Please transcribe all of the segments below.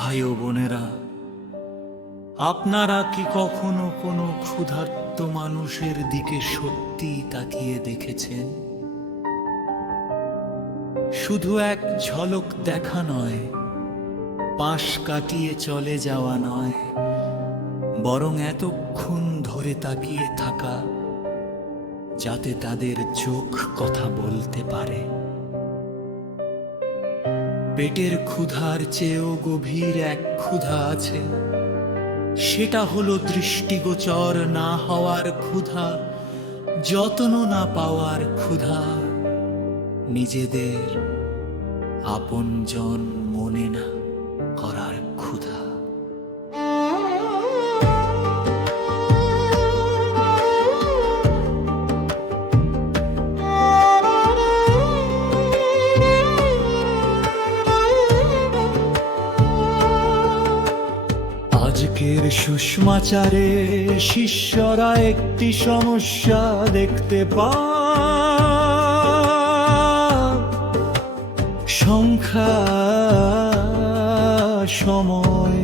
ভাই ও বোনেরা, আপনারা কি কখনো কোনো ক্ষুধার্ত মানুষের দিকে সত্যি তাকিয়ে দেখেছেন? শুধু এক ঝলক দেখা নয়, পাশ কাটিয়ে চলে যাওয়া নয়, বরং এতক্ষণ ধরে তাকিয়ে থাকা, যাতে তাদের চোখ কথা বলতে পারে। পেটের ক্ষুধার চেয়েও গভীর এক ক্ষুধা আছে, সেটা হলো দৃষ্টিগোচর না হওয়ার ক্ষুধা, যত্ন না পাওয়ার ক্ষুধা, নিজেদের আপনজন মনে না করার ক্ষুধা। আজকের সুষমাচারে শিষ্যরা একটি সমস্যা দেখতে পায়, সংখ্যা, সময়,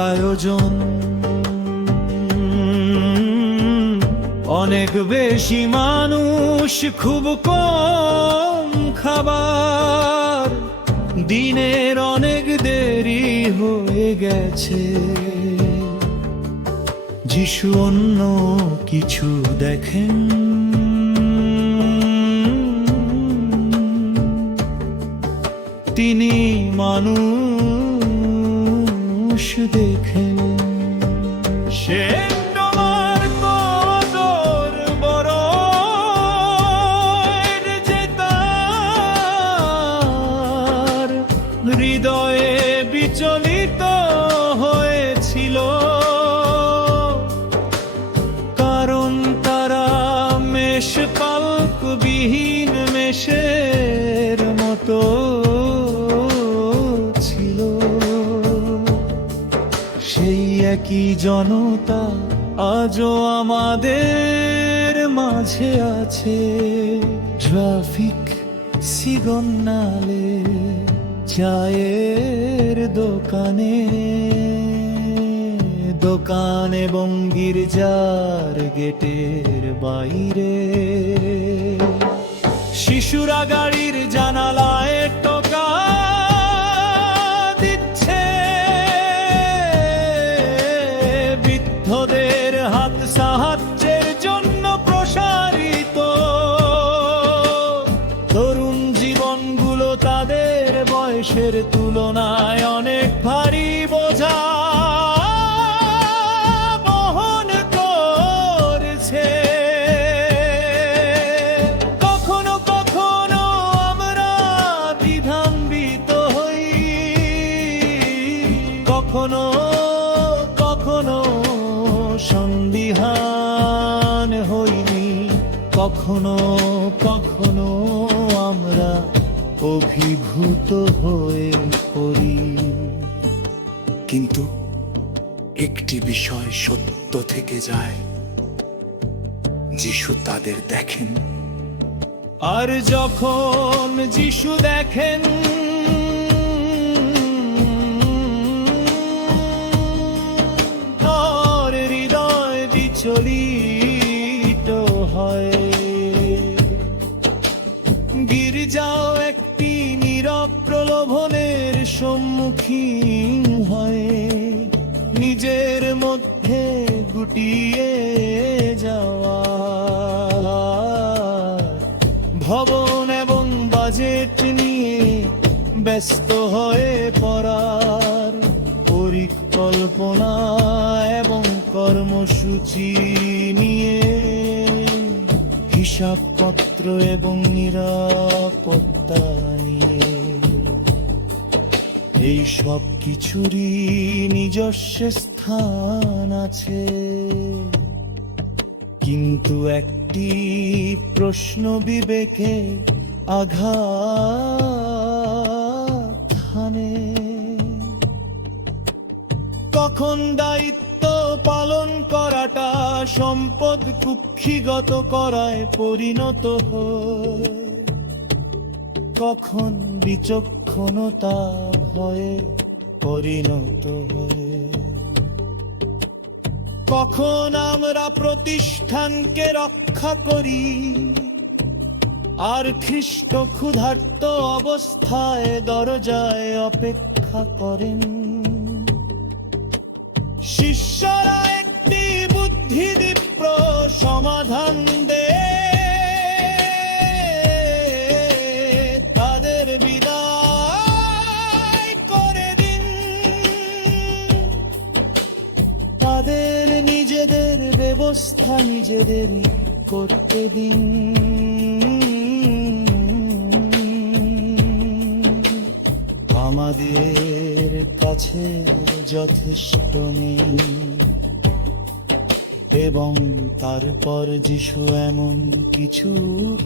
আয়োজন। অনেক বেশি মানুষ, খুব কম খাবার, দিনের অনেক দেরি হয়ে গেছে। যিশু অন্য কিছু দেখেন, তিনি মানুষ দেখেন। সে হৃদয়ে বিচলিত হয়েছিল, কারণ তারা মেষপালকবিহীন মেষের মতো ছিল। সেই একই জনতা আজও আমাদের মাঝে আছে, ট্রাফিক সিগন্যালে, চায়ের দোকানে, দোকান এবং গির্জার গেটের বাইরে। শিশুরা গাড়ির জানালায় টোকা দিচ্ছে, বৃদ্ধদের হাত সাহায্যের জন্য প্রসারিত। তরুণ জীবনগুলো তাদের বয়সের তুলনায় অনেক ভারী বোঝা বহন করছে। কখনো কখনো আমরা দ্বিধান্বিত হই, কখনো কখনো সন্দিহান হইনি, কখনো কখনো আমরা অভিভূত হয়ে পড়ি। কিন্তু একটি বিষয় সত্য থেকে যায়, যিশু তাদের দেখেন। আর যখন যিশু দেখেন, তার হৃদয় বিচলিত হয়। গির্জাও একটি নীরব প্রলোভনের সম্মুখীন হয়, নিজের মধ্যে গুটিয়ে যাওয়া, ভবন এবং বাজেট নিয়ে ব্যস্ত হয়ে পড়ার, পরিকল্পনা এবং কর্মসূচি নিয়ে, হিসাবপত্র এবং নিরাপত্তা নিয়ে। এই সব কিছুরই নিজস্ব স্থান আছে, কিন্তু একটি প্রশ্ন বিবেকে আঘাত হানে। কখন দায়িত্ব পালন করাটা সম্পদ কুক্ষিগত করায় পরিণত হয়, কখন বিচক্ষণ কখনো তা ভয়ে পরিণত হয়। কখন আমরা প্রতিষ্ঠানকে রক্ষা করি, আর খ্রিস্ট ক্ষুধার্ত অবস্থায় দরজায় অপেক্ষা করেন। শিষ্যরা একটি বুদ্ধিদীপ্র সমাধান দে, তাদের বিদায় করে দিন। তাদের নিজেদের ব্যবস্থা নিজেদেরই করতে দিন। আমাদের কাছে যথেষ্ট নেই। এবং তারপর যিশু এমন কিছু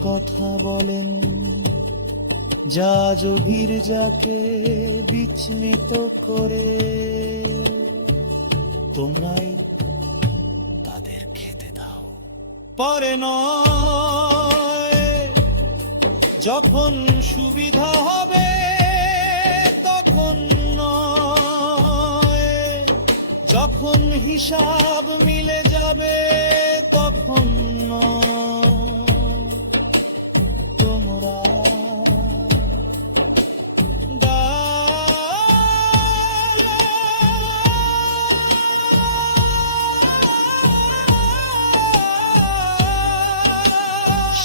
কথা বলেন যা গির্জাকে বিচলিত করে। তোমরাই তাদের খেতে দাও। পরে নয়, যখন সুবিধা হবে, তখন নয়, যখন হিসাব মিলে যাবে, তখন নয়। তোমরা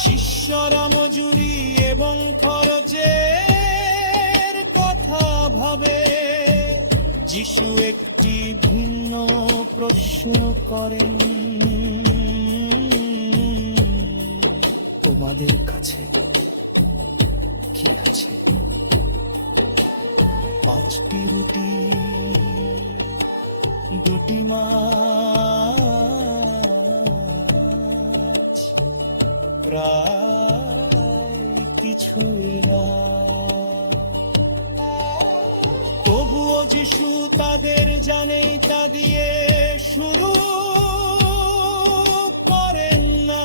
শিষ্যরা মজুরি এবং খরচের কথা ভাবে। যিশু একটি ভিন্ন প্রশ্ন করেন, তোমাদের কাছে কি আছে? 5টি রুটি, 2টি মাছ, প্রায় কিছুই না। তবুও যিশু তাদের জানেই তা দিয়ে শুরু করেন না।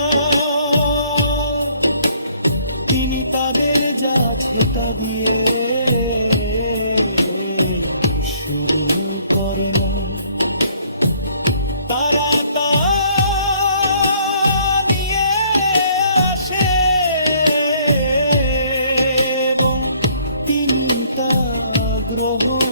তিনি তাদের যা আছে তা দিয়ে শুরু করেন। তারা তা নিয়ে আসে এবং তিনি তা গ্রহণ